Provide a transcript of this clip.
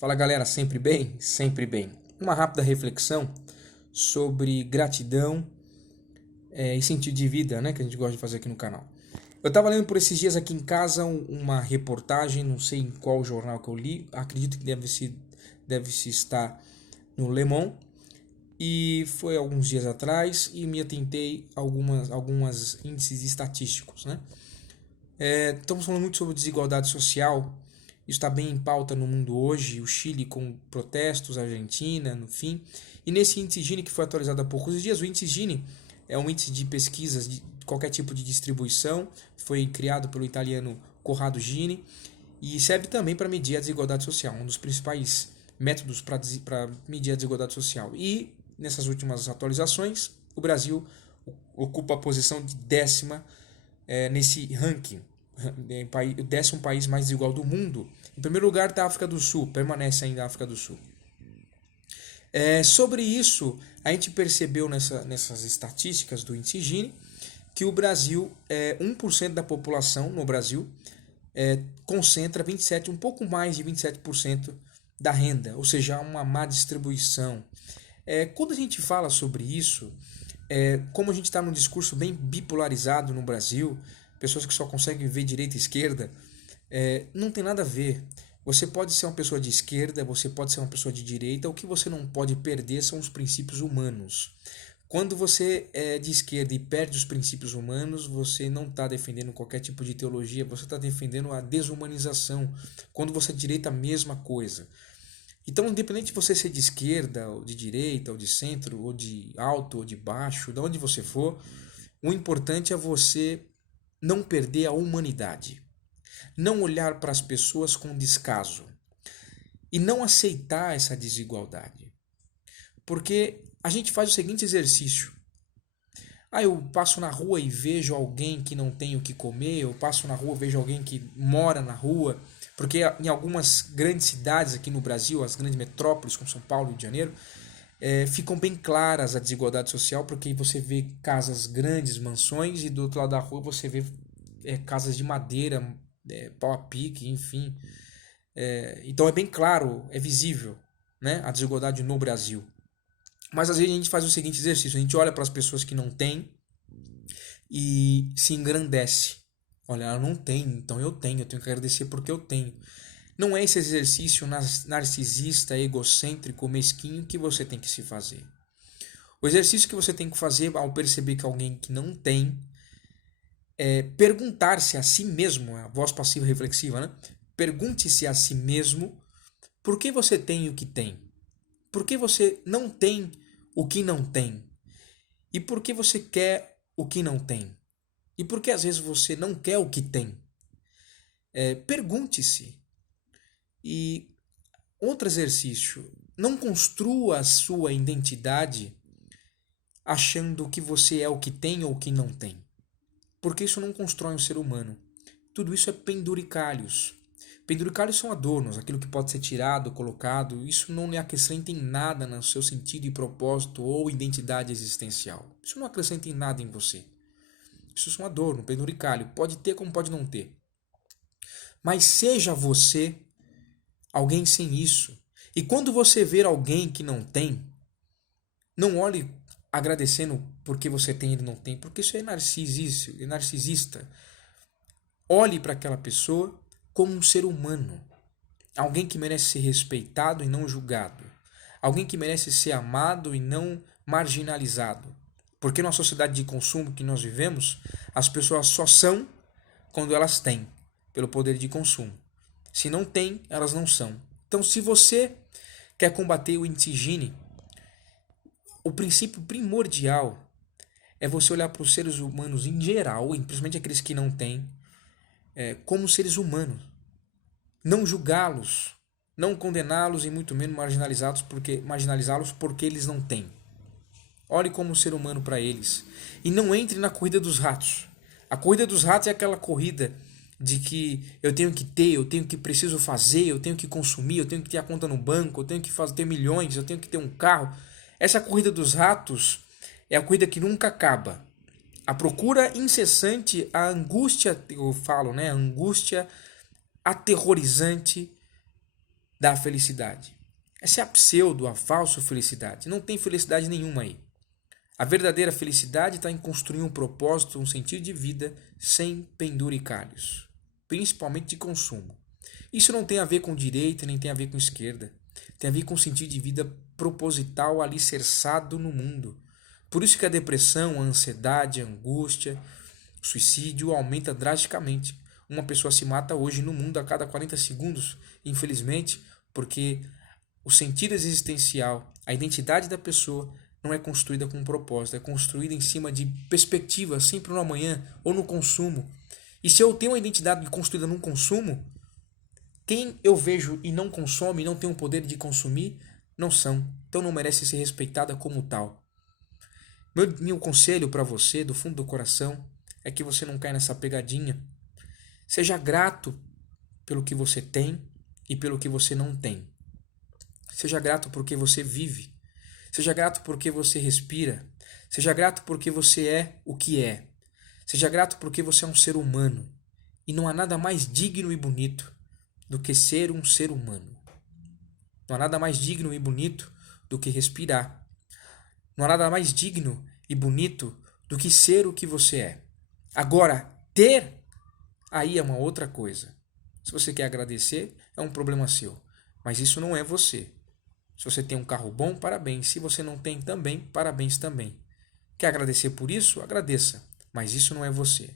Fala galera, sempre bem? Sempre bem. Uma rápida reflexão sobre gratidão e sentido de vida, né, que a gente gosta de fazer aqui no canal. Eu estava lendo por esses dias aqui em casa uma reportagem, não sei em qual jornal que eu li, acredito que deve se estar no Le Monde, e foi alguns dias atrás e me atentei a algumas índices estatísticos, né? Estamos falando muito sobre desigualdade social. Isso está bem em pauta no mundo hoje. O Chile com protestos, a Argentina, no fim. E nesse índice Gini, que foi atualizado há poucos dias, o índice Gini é um índice de pesquisas de qualquer tipo de distribuição. Foi criado pelo italiano Corrado Gini e serve também para medir a desigualdade social, um dos principais métodos para medir a desigualdade social. E nessas últimas atualizações, o Brasil ocupa a posição de décima nesse ranking, o 10º país mais desigual do mundo. Em primeiro lugar está a África do Sul, permanece ainda a África do Sul. Sobre isso, a gente percebeu nessas estatísticas do índice Gini que o Brasil, 1% da população no Brasil, concentra 27, um pouco mais de 27% da renda, ou seja, uma má distribuição. Quando a gente fala sobre isso, como a gente está num discurso bem bipolarizado no Brasil, pessoas que só conseguem ver direita e esquerda, não tem nada a ver. Você pode ser uma pessoa de esquerda, você pode ser uma pessoa de direita, o que você não pode perder são os princípios humanos. Quando você é de esquerda e perde os princípios humanos, você não está defendendo qualquer tipo de teologia, você está defendendo a desumanização. Quando você é de direita, a mesma coisa. Então, independente de você ser de esquerda, ou de direita, ou de centro, ou de alto, ou de baixo, de onde você for, o importante é você não perder a humanidade. Não olhar para as pessoas com descaso. E não aceitar essa desigualdade. Porque a gente faz o seguinte exercício. Eu passo na rua e vejo alguém que não tem o que comer, eu passo na rua e vejo alguém que mora na rua, porque em algumas grandes cidades aqui no Brasil, as grandes metrópoles como São Paulo e Rio de Janeiro, ficam bem claras a desigualdade social, porque você vê casas grandes, mansões, e do outro lado da rua você vê casas de madeira, pau a pique, enfim. Então é bem claro, é visível, né, a desigualdade no Brasil. Mas às vezes a gente faz o seguinte exercício, a gente olha para as pessoas que não têm e se engrandece. Olha, ela não tem, então eu tenho que agradecer porque eu tenho. Não é esse exercício narcisista, egocêntrico, mesquinho que você tem que se fazer. O exercício que você tem que fazer ao perceber que alguém que não tem é perguntar-se a si mesmo, a voz passiva reflexiva, né? Pergunte-se a si mesmo por que você tem o que tem. Por que você não tem o que não tem? E por que você quer o que não tem? E por que às vezes você não quer o que tem? Pergunte-se. E outro exercício, não construa a sua identidade achando que você é o que tem ou o que não tem. Porque isso não constrói um ser humano. Tudo isso é penduricalhos. Penduricalhos são adornos, aquilo que pode ser tirado, colocado. Isso não lhe acrescenta em nada no seu sentido e propósito ou identidade existencial. Isso não acrescenta em nada em você. Isso é um adorno, penduricalho. Pode ter como pode não ter. Mas seja você alguém sem isso. E quando você ver alguém que não tem, não olhe agradecendo porque você tem e ele não tem, porque isso é narcisista. Olhe para aquela pessoa como um ser humano. Alguém que merece ser respeitado e não julgado. Alguém que merece ser amado e não marginalizado. Porque na sociedade de consumo que nós vivemos, as pessoas só são quando elas têm, pelo poder de consumo. Se não têm, elas não são. Então, se você quer combater o índice Gini, o princípio primordial é você olhar para os seres humanos em geral, principalmente aqueles que não têm, como seres humanos. Não julgá-los, não condená-los e muito menos marginalizá-los porque eles não têm. Olhe como ser humano para eles. E não entre na corrida dos ratos. A corrida dos ratos é aquela corrida de que eu tenho que ter, eu tenho que preciso fazer, eu tenho que consumir, eu tenho que ter a conta no banco, eu tenho que ter milhões, eu tenho que ter um carro. Essa corrida dos ratos é a corrida que nunca acaba. A procura incessante, a angústia, eu falo, né? A angústia aterrorizante da felicidade. Essa é a pseudo, a falsa felicidade. Não tem felicidade nenhuma aí. A verdadeira felicidade está em construir um propósito, um sentido de vida sem penduricalhos, principalmente de consumo. Isso não tem a ver com direita, nem tem a ver com esquerda. Tem a ver com um sentido de vida proposital alicerçado no mundo. Por isso que a depressão, a ansiedade, a angústia, o suicídio aumenta drasticamente. Uma pessoa se mata hoje no mundo a cada 40 segundos, infelizmente, porque o sentido existencial, a identidade da pessoa não é construída com um propósito, é construída em cima de perspectiva, sempre no amanhã ou no consumo. E se eu tenho uma identidade construída num consumo, quem eu vejo e não consome, não tem o poder de consumir, não são. Então não merece ser respeitada como tal. Meu conselho para você, do fundo do coração, é que você não caia nessa pegadinha. Seja grato pelo que você tem e pelo que você não tem. Seja grato porque você vive. Seja grato porque você respira. Seja grato porque você é o que é. Seja grato porque você é um ser humano. E não há nada mais digno e bonito do que ser um ser humano. Não há nada mais digno e bonito do que respirar. Não há nada mais digno e bonito do que ser o que você é. Agora, ter, aí é uma outra coisa. Se você quer agradecer, é um problema seu. Mas isso não é você. Se você tem um carro bom, parabéns. Se você não tem também, parabéns também. Quer agradecer por isso? Agradeça. Mas isso não é você.